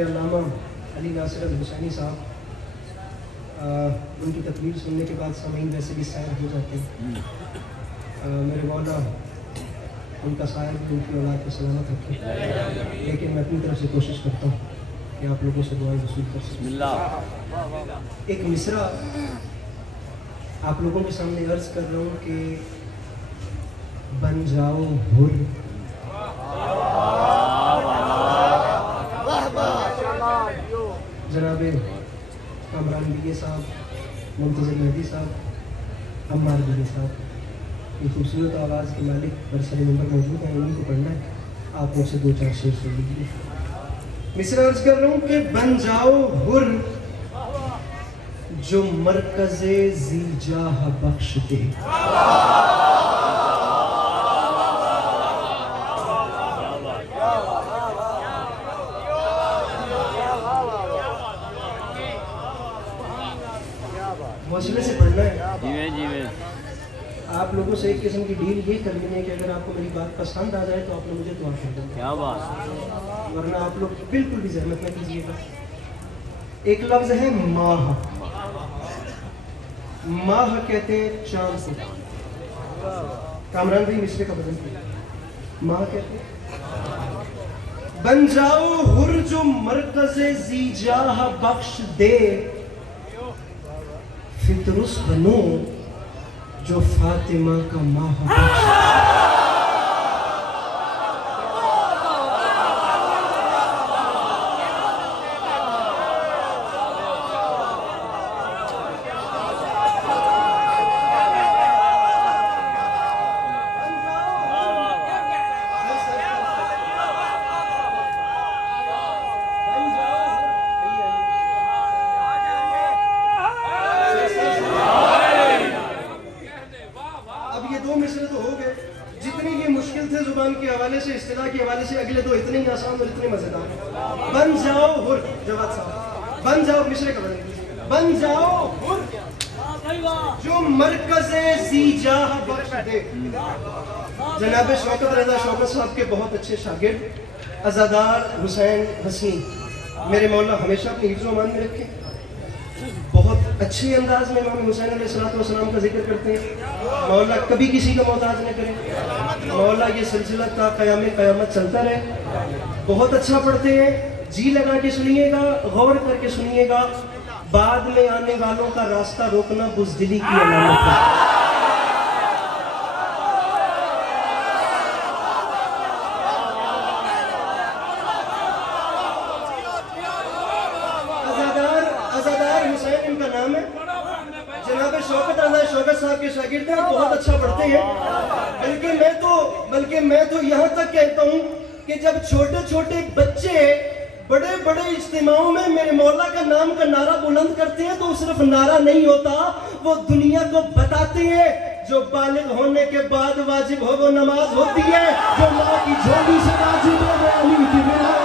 अल्लामा अली नासिर अल हुसैनी साहब, उनकी तकरीर सुनने के बाद सामीन वैसे भी सैर हो जाते हैं। मेरे मौला उनका सायर भी उनकी औलाद को सलामत रखे, लेकिन मैं अपनी तरफ से कोशिश करता हूँ कि आप लोगों से दुआएं वसूल कर सकूं। एक मिसरा आप लोगों के सामने अर्ज कर रहा हूँ कि बन जाओ हुर। जनाब कामरान बीए साहब, मुंतज़र मेहदी साहब, अम्मार बीए साहब, ये खूबसूरत आवाज़ के मालिक बरसरे नंबर मौजूद हैं, उन्हीं को पढ़ना है। आप मुझसे दो चार शेर सुन लीजिए। मिसरा अर्ज कर रहा हूँ कि बन जाओ हुर जो मरकज़े ज़ीजाह बख्श दे। हौसले से पढ़ना है। आप लोगों से एक किस्म की डील ये करनी है कि अगर आपको मेरी बात पसंद आ जाए तो आप लोग मुझे दुआ कर देंगे। क्या बात, वरना आप लोग बिल्कुल भी जहमत न कीजिएगा। एक लफ्ज है माह। माह कहते हैं चांद से। कामरान भाई मिसरे का बदल किया। माह कहते हैं बन जाओ हुर जो मरकज़े ज़ीजाह बख्श दे, फितरुस बनो जो फातिमा का माह बख्श। के हवाले से, इस्तिलाह के हवाले से अगले दो इतने ही आसान और इतने मजेदार। बन जाओ हुर, जवाब साहब बन जाओ, मिसरे का बदल, बन जाओ हुर जो मरकज़े ज़ीजाह बख्श दे। जनाब शौकत रज़ा शौकत साहब के बहुत अच्छे शागिर्द अज़ादार हुसैन हसनी, मेरे मौला हमेशा अपनी हिफ्ज़ व अमान में रखें। बहुत अच्छे अंदाज में इमाम हुसैन अलैहिस्सलाम का जिक्र करते हैं। मौला कभी किसी का मोहताज न करे। मौला ये सिलसिला ता क़यामत चलता रहे। बहुत अच्छा पढ़ते हैं, जी लगा के सुनिएगा, गौर करके सुनिएगा। बाद में आने वालों का रास्ता रोकना बुज़दिली की अलामत है। जनाब शौकत रज़ा शौकत साहब के शागिर्द हैं, बहुत अच्छा पढ़ते हैं। बल्कि मैं तो यहाँ तक कहता हूँ कि जब छोटे छोटे बच्चे बड़े बड़े इज्तिमाओं में मेरे मौला का नाम का नारा बुलंद करते हैं तो सिर्फ नारा नहीं होता, वो दुनिया को बताते हैं जो बालिग होने के बाद वाजिब हो वो नमाज होती है, जो माँ की झोली से वाजिब हो वो अली की विलायत।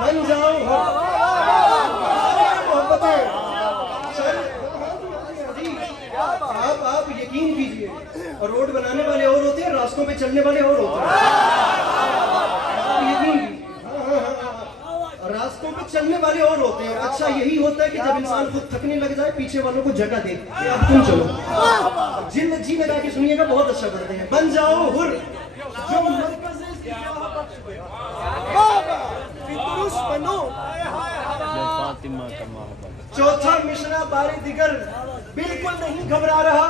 बन जाओ आप यकीन कीजिए, और रोड बनाने वाले और होते हैं, रास्तों पे चलने वाले और होते हैं। यकीन रास्तों पे चलने वाले और होते हैं। अच्छा यही होता है कि जब इंसान खुद थकने लग जाए पीछे वालों को जगह दे, अब तुम चलो। जी लगा के सुनिएगा, बहुत अच्छा पढ़ते हैं। बन जाओ हुर जो बनो। चौथा मिसरा बारी दिगर बिल्कुल नहीं घबरा रहा।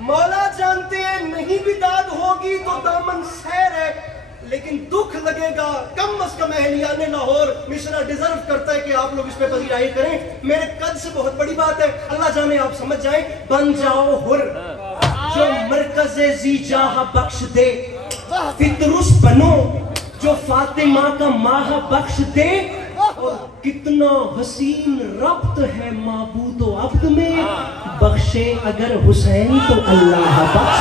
मौला जानते हैं नहीं भी दाद होगी तो दामन सैर है, लेकिन दुख लगेगा कम अज कम अहलियाने लाहौर। मिसरा डिजर्व करता है कि आप लोग इस पे पजीराई करें। मेरे कद से बहुत बड़ी बात है, अल्लाह जाने आप समझ जाएं। बन जाओ हुर जो मरकज़े ज़ीजाह बख्श दे, फितरुस बनो जो फातिमा का माह बख्श दे। और कितना हसीन रब्त है माबूद व अब्द में, बख्शे अगर हुसैन तो अल्लाह बख्श।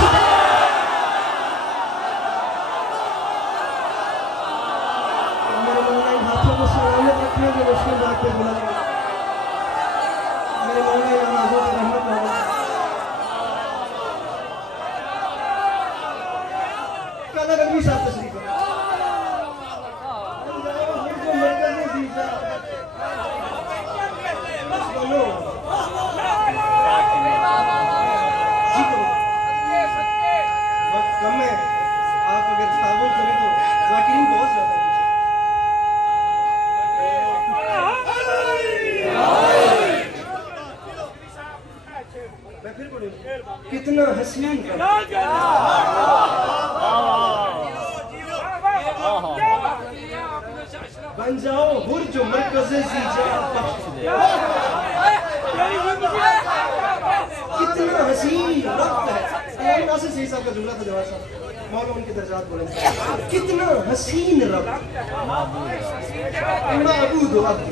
मेरे मौला इन हाथों को सलामत रखने के मुश्किल बात पे बुला, मेरे मौला इन आवाज़ों पर रहमत करो। काला रंगी साहब तशरीफ कितना हसीन बन जाओ हुर जो मरकज़े ज़ीजा कितना हसीन रब्त है। अल्लाह नासिर सही साहब का जुमला था, जवाब साहब मौला उनके दर्जात बोले, कितना हसीन रब्त माबूद व अब्द,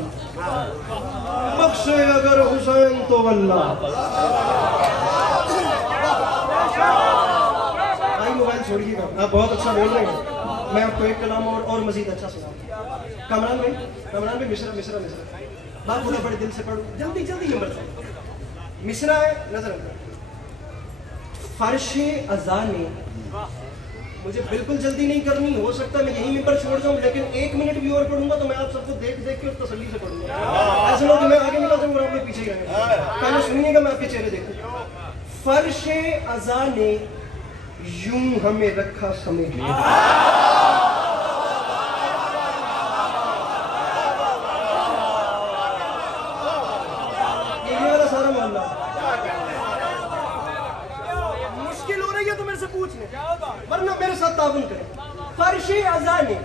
बख्शे अगर हुसैन तो अल्लाह। मोबाइल छोड़िएगा, आप बहुत अच्छा बोल रहे हैं, मैं आपको एक कलाम और मजीद अच्छा सुनाऊंगा। कमरान भाई मिश्रा मिश्रा मिश्रा बात पूरा बड़े दिल से पढ़ो, जल्दी जल्दी नंबर से मिश्रा है, नजर फर्शे अज़ा ने, मुझे बिल्कुल जल्दी नहीं करनी, हो सकता है मैं यही मिंबर छोड़ जाऊं, लेकिन 1 मिनट भी और पढ़ूंगा तो मैं आप सबको देख देख के तसल्ली से पढ़ूंगा। ऐसा ना कि मैं आगे निकल जाऊं और आप लोग पीछे रहेंगे। पहले सुनिएगा, मैं आपके चेहरे देखूं। फर्शे अज़ा ने यूं हमें रखा समेट, ये वाला सारा मामला मुश्किल हो रही है तो मेरे से पूछ ले, वरना मेरे साथ ताबन करें। फर्शे अज़ा ने,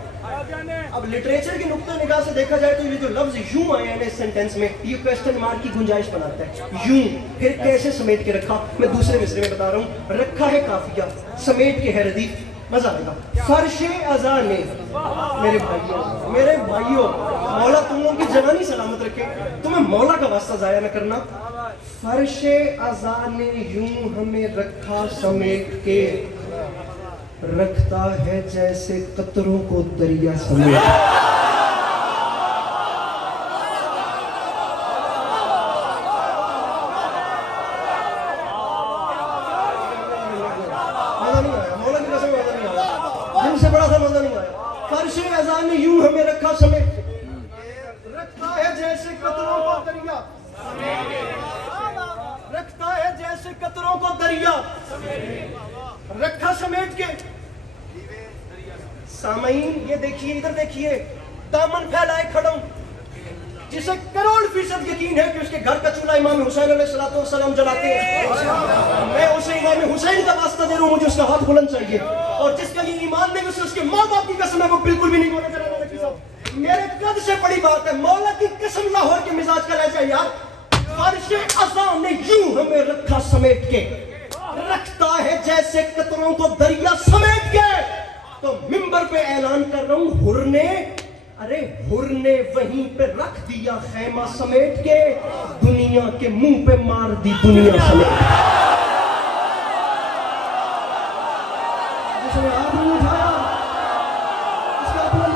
अब लिटरेचर की नुक्ते निगाह से देखा जाए तो ये जो लफ्ज यूं आया है इस सेंटेंस में, ये क्वेश्चन मार्क की गुंजाइश बनाता है। यूं फिर कैसे समेट के रखा, मैं दूसरे मिसरे में बता रहा हूँ। रखा है काफिया, समेट के है रदीफ, मजा आएगा। फर्शे अज़ा ने, मेरे भाइयों मौला तुम लोगों की जवानी सलामत रखे, तुम्हें मौला का वास्ता जाया न करना। फर्शे अज़ा ने यूं हमें रखा समेट के, रखता है जैसे कतरों को दरिया समेट। मजा नहीं आया, मौला की कसम मजा नहीं आया, दिल से बड़ा था मजा नहीं आया। फर्शे अज़ा ने यूं हमें रखा समेट के, रखता है जैसे कतरों को दरिया, रखता है जैसे कतरों को दरिया, रखा समेट के। सामईन ये देखिए, इधर देखिए, दामन फैलाए खड़ा हूं, जिसे करोड़ फीसद यकीन है कि उसके घर का चूल्हा इमाम हुसैन अलैहिस्सलाम जलाते हैं। मैं उसे इमाम हुसैन का वास्ता दे रहा हूं, मुझे उसका हाथ बुलंद चाहिए। और जिसका ये ईमान नहीं, उसे उसके माँ बाप की कसम है, वो बिल्कुल भी नहीं बोला चला लकी साहब। मेरे कद से बड़ी बात है, मौला की कसम लाहौर के मिजाज का लहजा यार। फर्शे अज़ा ने यूं हमें रखा समेट के, रखता है जैसे कतरों को दरिया समेट के। तो मिंबर पे ऐलान कर रहा हूं, हुर ने वहीं पे रख दिया खैमा समेट के, दुनिया के मुंह पे मार दी दुनिया समेट। जिसने आपने उठाया उसका अपना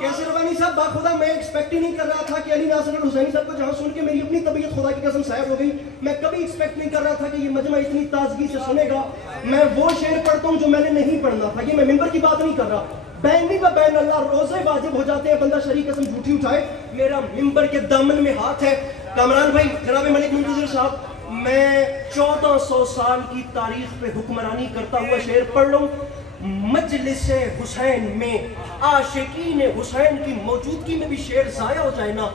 कैसे रबानी साहब बाखुदा, मैं एक्सपेक्ट ही नहीं कर रहा था कि अली नासिर अल हुसैनी साहब को जहां सुन के मेरी अपनी तबीयत खुदा की कसम सैर हो गई। मैं कभी एक्सपेक्ट नहीं कर रहा था कि ये मजमा इतनी ताजगी से सुनेगा। मैं वो शेर पढ़ता हूँ जो मैंने नहीं पढ़ना था। ये मैं मिंबर की बात नहीं कर रहा, बैनी व बैन अल्लाह रोजे वाजिब हो जाते हैं, बंदा शरीक कसम झूठी उठाए। मेरा मिंबर के दामन में हाथ है। कामरान भाई, जनाब मलिक मुंतज़िर साहब, मैं 1400 साल की तारीख पे हुक्मरानी करता हुआ शेर पढ़ लूं। मजलिस हुसैन में आशिकीन हुसैन की मौजूदगी में भी शेर जाया हो जाए ना,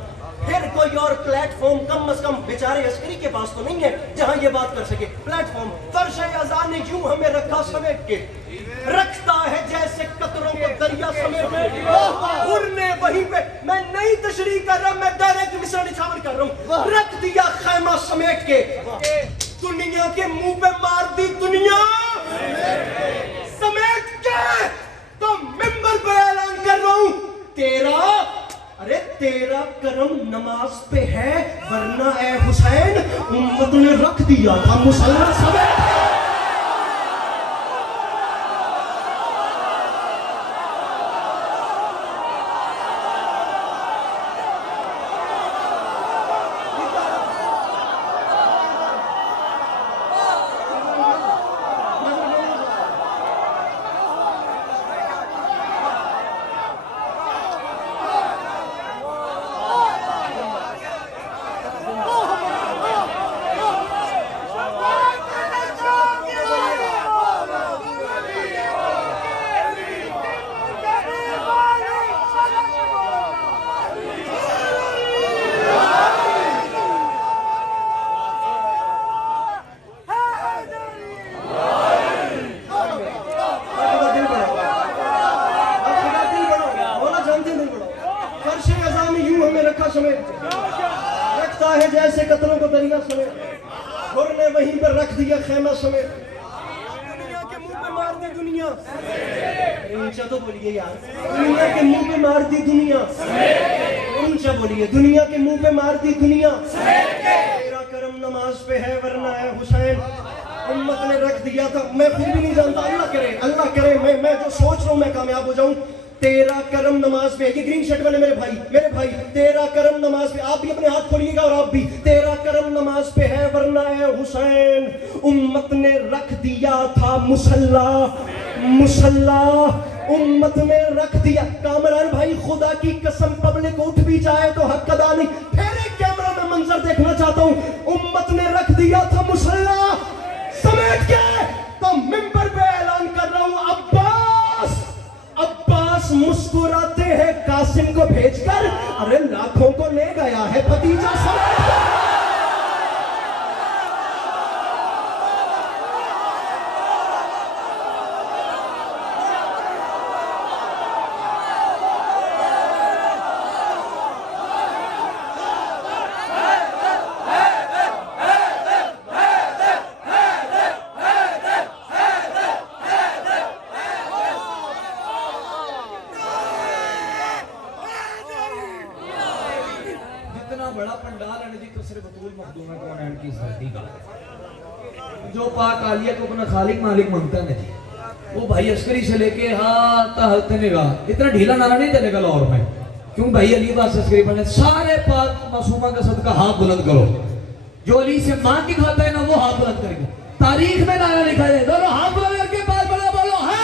फिर कोई और प्लेटफॉर्म कम अज कम बेचारे अस्करी के पास तो नहीं है जहां ये बात कर सके। प्लेटफॉर्म फर्श अज़ां ने यूं हमें रखा समेट के, रखता है जैसे कतरों को दरिया समेट के, उड़ने वहीं पे। मैं नई तशरीह कर रहा हूं, मैं डायरेक्ट मिसरा निछावर कर रहा हूं। रख दिया खैमा समेट के, दुनिया के मुंह पे मार दी दुनिया समेट के, तो मिंबर पे ऐलान कर रहा हूं तेरा, अरे तेरा करम नमाज पे है, वरना ए हुसैन उम्मत ने रख दिया था मुसल्ला समेट के। रखता है जैसे कतरों को दरिया समेत, खुर ने वहीं पर रख दिया खैमा समेत, दुनिया के मुंह पे मार दी दुनिया। ऊंचा तो बोलिए यार, दुनिया के मुंह पे मार दी दुनिया, ऊंचा बोलिए, दुनिया के मुंह पे मार दी दुनिया। तेरा करम नमाज पे है, वरना है हुसैन उम्मत ने रख दिया था। मैं खुद भी नहीं जानता, अल्लाह करे मैं जो सोच रहा हूँ मैं कामयाब हो जाऊं। तेरा करम नमाज पे, ये ग्रीन शर्ट वाले मेरे भाई, तेरा करम नमाज पे, आप भी अपने हाथ खोलिएगा और आप भी, तेरा करम नमाज पे है, वरना है हुसैन उम्मत ने रख दिया था मुसल्ला उम्मत ने रख दिया। कामरान भाई, खुदा की कसम पब्लिक उठ भी जाए तो हक अदा नहीं। फिर एक कैमरा में मंजर देखना चाहता हूं, उम्मत ने रख दिया था मुसल्ला समेट के, तो मिंबर पे ऐलान कर रहा हूं, अब्बास मुस्कुराते हैं कासिम को भेजकर, अरे लाखों को ले गया है भतीजा समेट कर। बड़ा पंडाल है जी, तो सिर्फ बतूल मखदूम है कौन की धरती का, जो पाक आलिया को अपना खालिक मालिक मानता है जी, वो भाई अस्करी से लेके इतना ढीला नारा नहीं देने का लाहौर में। क्यों भाई अली अब्बास अस्करी बने, सारे पाक मासूमा का सदका हाथ बुलंद करो, जो अली से मान की खाता है ना वो हाथ बुलंद करेंगे, तारीख में नारा लिखा जाए, दोनों हाथ बुलंद करके बात बड़ा बोलो है।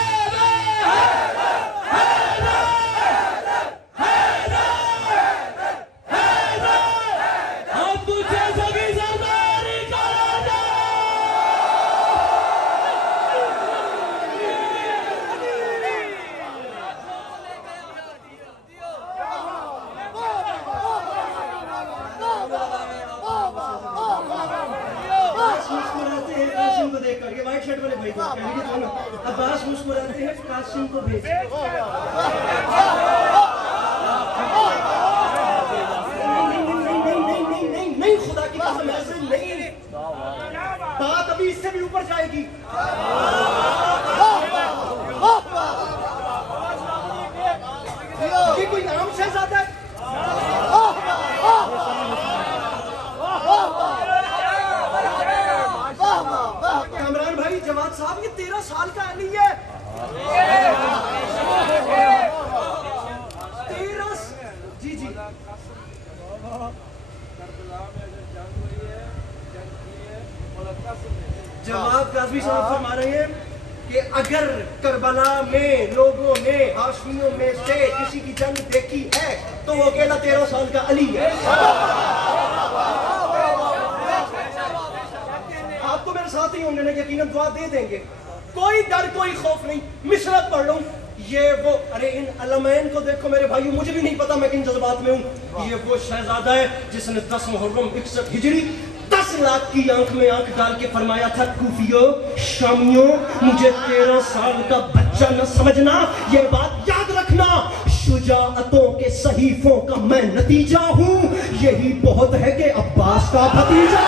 अब्बास मुस्कुराते हैं कासिम को भेज, नहीं खुदा की कसम ऐसे नहीं, बात अभी इससे भी ऊपर जाएगी। ये कोई आम शहजादा है? कामरान भाई, जवाद साहब, ये 13 साल का अली है। 13 जी जवाब काज़ी साहब फरमा रहे हैं कि अगर करबला में लोगों ने हाशमियों में से किसी की जंग देखी है तो वो अकेला 13 साल का अली है। आप तो मेरे साथ ही होंगे ना, यकीनन दुआ दे देंगे। कोई डर कोई खौफ नहीं, मिसरत पढ़ लूं। ये वो, अरे इन अलमैन को देखो मेरे भाइयों, मुझे भी नहीं पता मैं किन जज्बात में हूँ। ये वो शहजादा है जिसने 10 मुहर्रम 61 हिजरी 10 लाख की आंख में आंख डाल के फरमाया था, कूफियों शामियों मुझे 13 साल का बच्चा न समझना, ये बात याद रखना, शुजाअतों के सहीफों का मैं नतीजा हूँ, यही बहुत है कि अब्बास का भतीजा।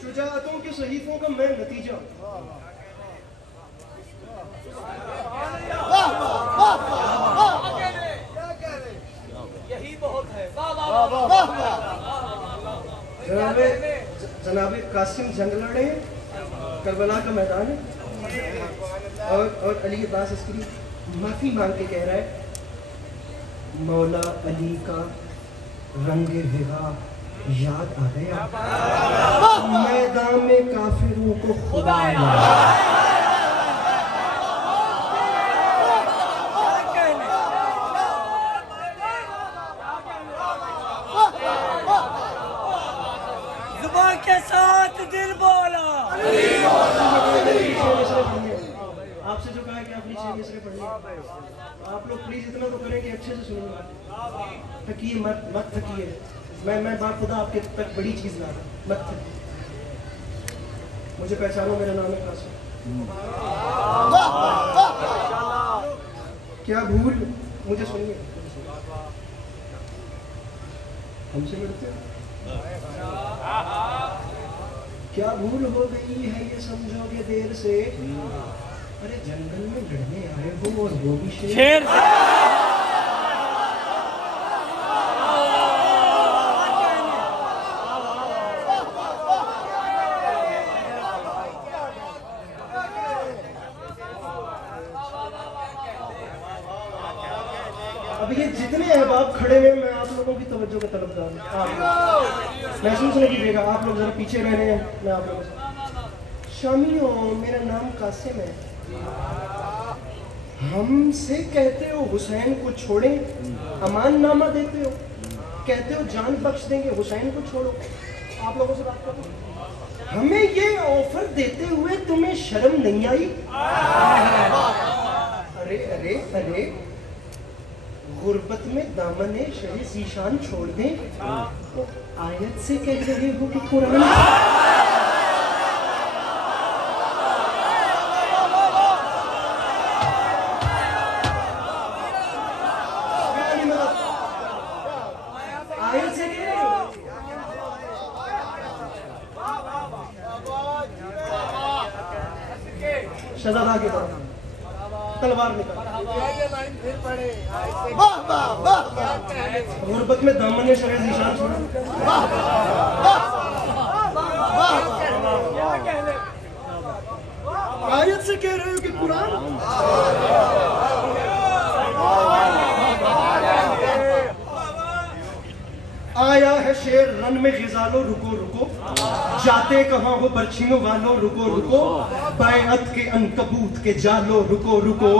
शुजाअतों के सहीफों का मैं नतीजा। यही बहुत है। जनाबे कासिम जंग लड़े हैं, करबला का मैदान है, और अली अब्बास अस्करी माफी मांग के कह रहा है, मौला अली का रंगे भिगा याद आ गया, मैदान में काफिरों को खुदा याद। जुबान के साथ दिल बोला। आपसे जो कहा है कि आप नीचे मिसरे पढ़िए, आप लोग प्लीज इतना तो करें कि अच्छे से सुनिए, थकिए मत थकिए, मैं बाखुदा आपके तक बड़ी चीज ला रहा हूं, मत थकिए, मुझे पहचानो, मेरा नाम है कासिम। क्या भूल, मुझे सुनिए, हमसे मिलते हो? क्या भूल हो गई है ये समझोगे देर से, अरे जंगल में लड़ने आए हो और वो भी शेर। अब ये जितने अहबाब खड़े हुए, मैं आप लोगों की तवज्जो का तलबगार हूं, महसूस नहीं कीजिएगा, आप लोग जरा पीछे रह रहे हैं, मैं आप लोगों से। शामियों, मेरा नाम कासिम है, हमसे कहते हो हुसैन को छोड़ें, अमान नामा देते हो, कहते हो जान बख्श देंगे, हुसैन को छोड़ो। आप लोगों से बात करो, हमें ये ऑफर देते हुए तुम्हें शर्म नहीं आई? अरे अरे अरे, गुर्बत में दामने शहे ज़ीशान छोड़ दें, तो आयत से कह रहे हो कि कुरान। आयत से कह रहे हो, शहजादा के तरफ तलवार निकाल, गुर्बत में दामन शरीर निशान छोड़ा। आयत से कह रहे हो कि कुरान। आया है शेर रन में गिजालो, रुको रुको, जाते कहाँ हो बर्छियों वालों, रुको रुको, बैअत के अनकबूत के जालो, रुको रुको,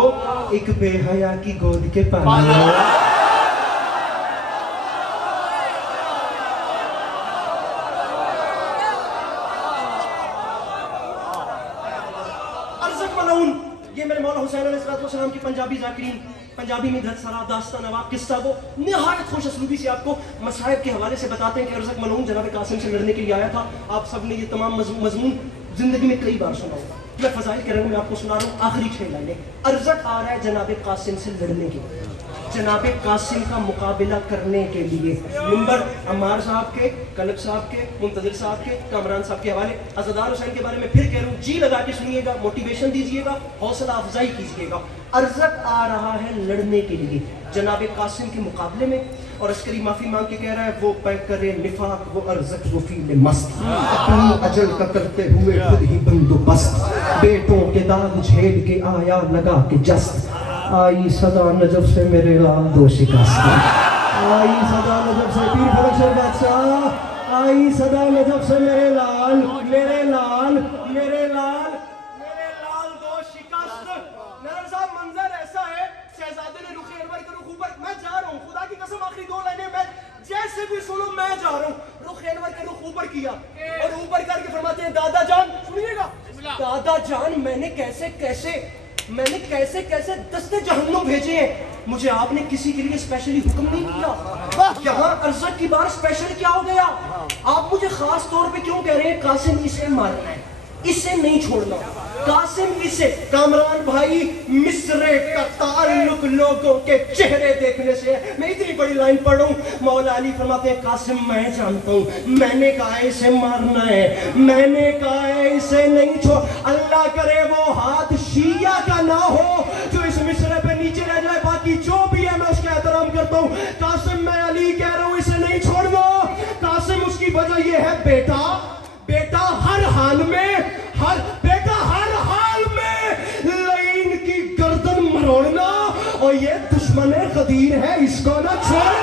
एक बेहया की गोद के पानी। अर्ज़क मलऊन, ये मेरे मौला हुसैन अलैहिस्सलाम की पंजाबी जाकिरीन, पंजाबी में सरा दास्तान नवाब किस्सा वो निहायत खुश असलूबी से आपको मसाइब के हवाले से बताते हैं कि अर्ज़क मलऊन जनाब कासिम से लड़ने के लिए आया था। आप सब ने ये तमाम मजमून जिंदगी में कई बार सुना होगा, मैं फजाइल के रंग में आपको सुना रहा हूँ। आखिरी 6 लाइनें, अर्ज़क आ रहा है जनाब कासिम से लड़ने के लिए, जनाब कासिम का मुकाबला करने के लिए। नंबर अम्मार साहब के, कलब साहब के, मुंतज़िर साहब के, कामरान साहब के हवाले। अज़दार हुसैन के बारे में फिर कह रहा हूँ, जी लगा के सुनिएगा, मोटिवेशन दीजिएगा, हौसला अफजाई कीजिएगा। अर्ज़क आ रहा है लड़ने के लिए जनाब कासिम के मुकाबले में। और अस्करी माफी मांग के कह रहा है वो पैक करे निफाक वो अरज़क वो फील मस्त अपनी अजल का करते हुए खुद ही बंदोबस्त बेटों के दाग झेल के आया लगा के जस्त आई सदा नजब से मेरे लाल दो शिकस्त आई सदा नजब से पीर फलक बादशाह आई सदा नजब से मेरे लाल मेरे लाल मेरे लाल मेरे लाल दो शिकस्त। नायर साहब मंजर ऐसा है शहजादे ने रुखे अनवर के रुख ऊपर मैं जा रहा हूँ खुदा की कसम आखिरी दो लाइनें मैं जैसे भी सुनो मैं जा रहा हूँ रुख अनवर के रुख ऊपर किया और ऊपर करके फरमाते हैं दादा जान सुनिएगा दादा जान मैंने कैसे कैसे दस्ते जहन्नुम भेजे हैं मुझे आपने किसी के लिए स्पेशली हुक्म नहीं किया यहाँ अरज़क की बार स्पेशल क्या हो गया आप मुझे खास तौर पे क्यों कह रहे हैं कासिम इसे मारना है इसे नहीं छोड़ना कासिम इसे कामरान भाई मिस्रे का ताल्लुक लोगों के चेहरे देखने से है। मैं इतनी बड़ी लाइन पढ़ रहा हूँ मौला अली फरमाते हैं कासिम मैं जानता हूँ मैंने कहा है इसे मारना है मैंने कहा है इसे नहीं छोड़ अल्लाह करे वो हाथ शिया का ना हो जो इस मिस्रे पे नीचे रह जाए बाकी जो भी है मैं उसका एहतराम करता हूँ कासिम मैं अली कह रहा हूँ इसे नहीं छोड़ना कासिम उसकी वजह ये है बेटा हर हाल में लाइन की गर्दन मरोड़ना और ये दुश्मन कदीर है इसको ना छोड़